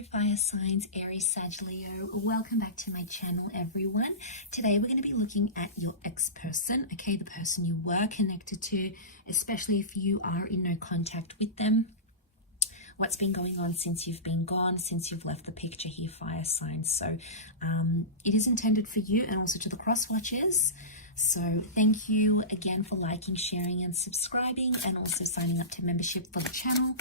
Fire signs, Aries, Sag, Leo. Welcome back to my channel, everyone. Today we're going to be looking at your ex-person, okay, the person you were connected to, especially if you are in no contact with them. What's been going on since you've been gone, since you've left the picture here, fire signs. So it is intended for you and also to the cross watchers. So thank you again for liking, sharing and subscribing, and also signing up to membership for the channel.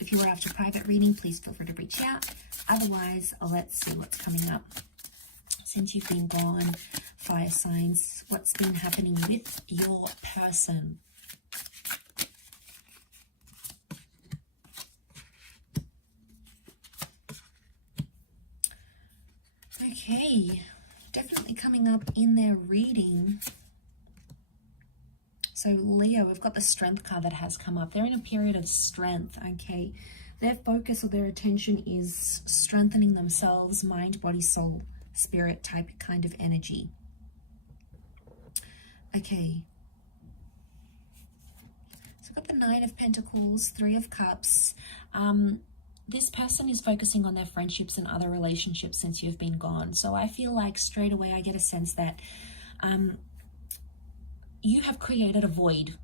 If you are after private reading, please feel free to reach out. Otherwise, let's see what's coming up. Since you've been gone, fire signs, what's been happening with your person? Okay, definitely coming up in their reading. So Leo, we've got the Strength card that has come up. They're in a period of strength, okay? Their focus or their attention is strengthening themselves, mind, body, soul, spirit type kind of energy. Okay. So we've got the Nine of Pentacles, Three of Cups. This person is focusing on their friendships and other relationships since you've been gone. So I feel like straight away I get a sense that you have created a void.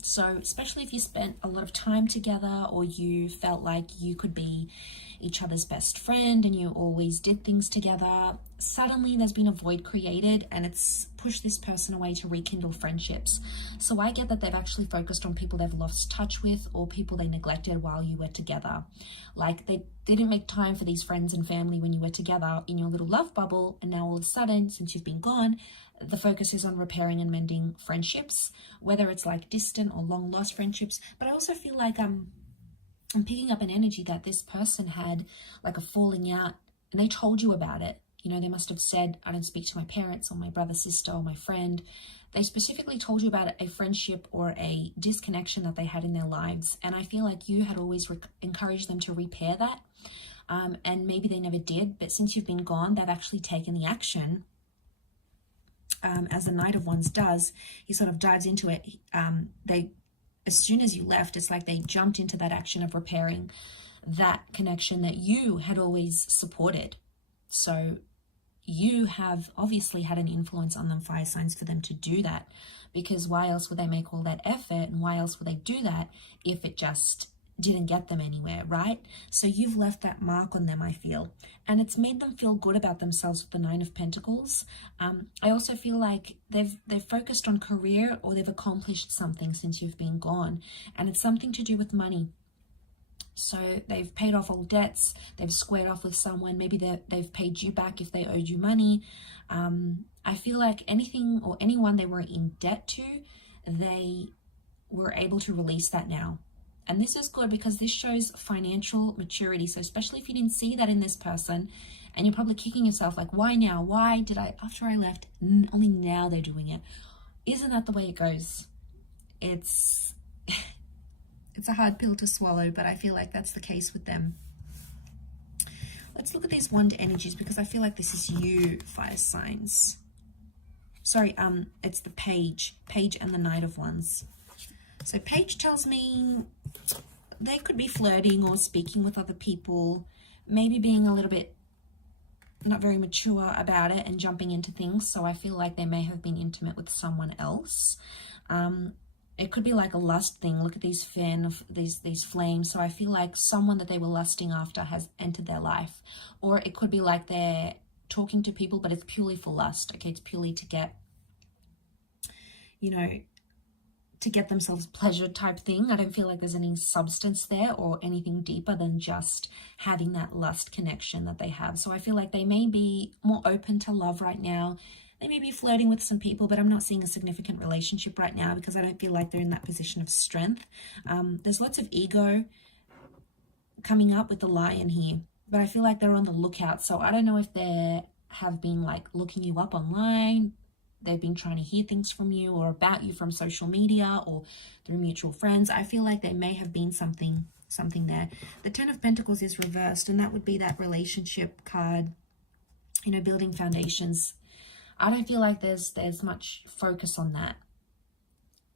So especially if you spent a lot of time together, or you felt like you could be each other's best friend and you always did things together, suddenly there's been a void created and it's pushed this person away to rekindle friendships. So I get that they've actually focused on people they've lost touch with or people they neglected while you were together. Like they didn't make time for these friends and family when you were together in your little love bubble, and now all of a sudden, since you've been gone, the focus is on repairing and mending friendships, whether it's like distant or long lost friendships. But I also feel like I'm picking up an energy that this person had like a falling out and they told you about it. You know, they must have said, I don't speak to my parents or my brother, sister, or my friend. They specifically told you about a friendship or a disconnection that they had in their lives. And I feel like you had always encouraged them to repair that. And maybe they never did, but since you've been gone, they've actually taken the action. As the Knight of Wands does, he sort of dives into it. As soon as you left, it's like they jumped into that action of repairing that connection that you had always supported. So you have obviously had an influence on them, fire signs, for them to do that, because why else would they make all that effort, and why else would they do that if it just didn't get them anywhere, right? So you've left that mark on them, I feel, and it's made them feel good about themselves with the Nine of Pentacles. I also feel like they've focused on career, or they've accomplished something since you've been gone, and it's something to do with money. So they've paid off all debts, they've squared off with someone, maybe they've paid you back if they owed you money. I feel like anything or anyone they were in debt to, they were able to release that now. And this is good because this shows financial maturity. So especially if you didn't see that in this person, and you're probably kicking yourself like, why now? Why did I, after I left, only now they're doing it? Isn't that the way it goes? It's a hard pill to swallow, but I feel like that's the case with them. Let's look at these wand energies, because I feel like this is you, fire signs. Sorry, it's the Page and the Knight of Wands. So Page tells me they could be flirting or speaking with other people, maybe being a little bit not very mature about it and jumping into things. So I feel like they may have been intimate with someone else. It could be like a lust thing. Look at these these flames. So I feel like someone that they were lusting after has entered their life. Or it could be like they're talking to people, but it's purely for lust. Okay, it's purely to get, you know, to get themselves pleasure type thing. I don't feel like there's any substance there or anything deeper than just having that lust connection that they have. So I feel like they may be more open to love right now. They may be flirting with some people, but I'm not seeing a significant relationship right now because I don't feel like they're in that position of strength. There's lots of ego coming up with the Lion here, but I feel like they're on the lookout. So I don't know if they have been like looking you up online. They've been trying to hear things from you or about you from social media or through mutual friends. I feel like there may have been something there. The Ten of Pentacles is reversed, and that would be that relationship card, you know, building foundations. I don't feel like there's much focus on that.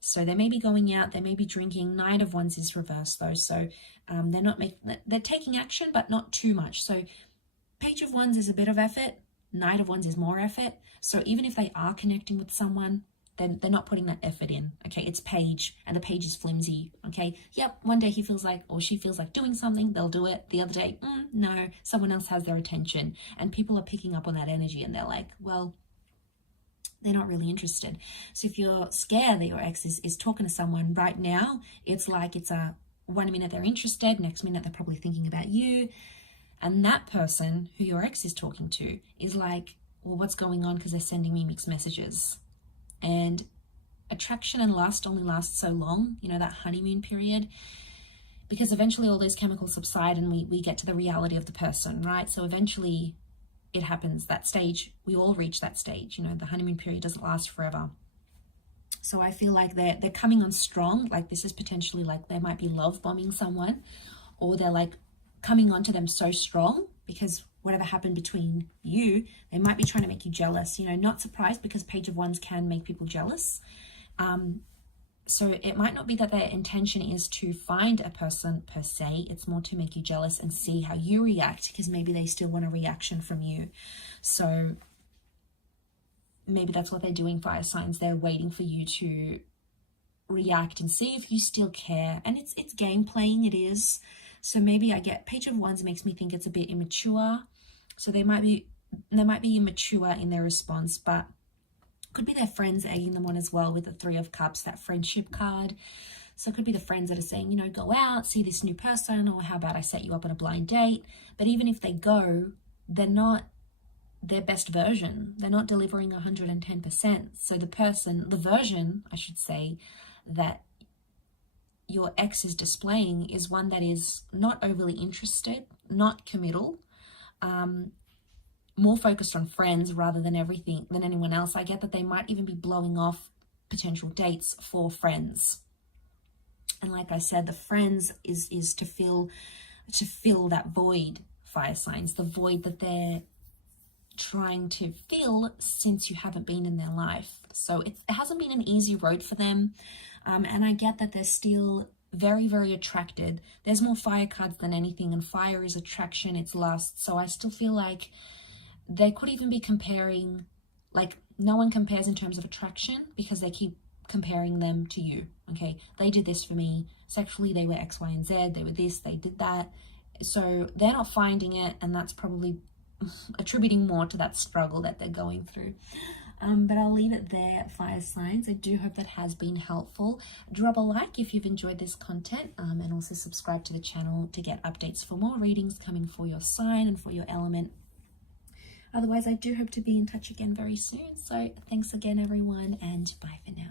So they may be going out, they may be drinking. Knight of Wands is reversed though. So they're taking action, but not too much. So Page of Wands is a bit of effort. Knight of Wands is more effort. So even if they are connecting with someone, then they're not putting that effort in. Okay, it's Page, and the Page is flimsy. Okay, yep, one day he feels like, or she feels like doing something, they'll do it. The other day, no, someone else has their attention. And people are picking up on that energy, and they're like, well, they're not really interested. So if you're scared that your ex is talking to someone right now, it's like it's a 1 minute they're interested, next minute they're probably thinking about you. And that person who your ex is talking to is like, well, what's going on? Because they're sending me mixed messages. And attraction and lust only lasts so long, you know, that honeymoon period, because eventually all those chemicals subside and we get to the reality of the person, right? So eventually it happens, that stage, we all reach that stage, you know, the honeymoon period doesn't last forever. So I feel like they're coming on strong. Like this is potentially like they might be love bombing someone, or they're like coming onto them so strong because whatever happened between you, they might be trying to make you jealous. You know, not surprised, because Page of Wands can make people jealous. So it might not be that their intention is to find a person per se. It's more to make you jealous and see how you react, because maybe they still want a reaction from you. So maybe that's what they're doing, fire signs. They're waiting for you to react and see if you still care. And it's game playing, it is. So maybe I get Page of Wands makes me think it's a bit immature. So they might be immature in their response, but could be their friends egging them on as well with the Three of Cups, that friendship card. So it could be the friends that are saying, you know, go out, see this new person, or how about I set you up on a blind date. But even if they go, they're not their best version. They're not delivering 110%. So the version, I should say, that your ex is displaying is one that is not overly interested, not committal, more focused on friends rather than anyone else. I get that they might even be blowing off potential dates for friends. And like I said, the friends is to fill that void, fire signs, the void that they're trying to fill since you haven't been in their life. So it hasn't been an easy road for them. And I get that they're still very, very attracted. There's more fire cards than anything, and fire is attraction, it's lust. So I still feel like they could even be comparing, like no one compares in terms of attraction because they keep comparing them to you. Okay, they did this for me sexually, they were X, Y, and Z, they were this, they did that. So they're not finding it, and that's probably attributing more to that struggle that they're going through. But I'll leave it there, fire signs. I do hope that has been helpful. Drop a like if you've enjoyed this content, and also subscribe to the channel to get updates for more readings coming for your sign and for your element. Otherwise, I do hope to be in touch again very soon. So thanks again, everyone, and bye for now.